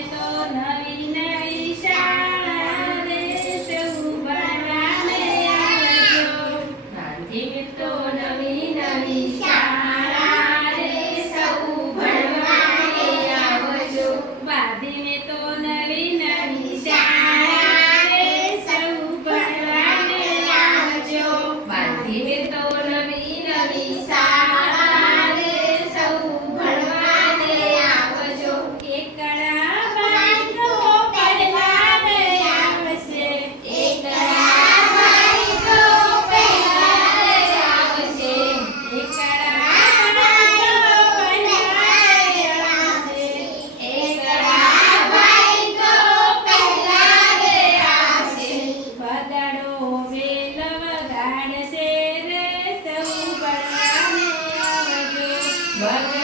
તો નવી નવી શાળા. Bye.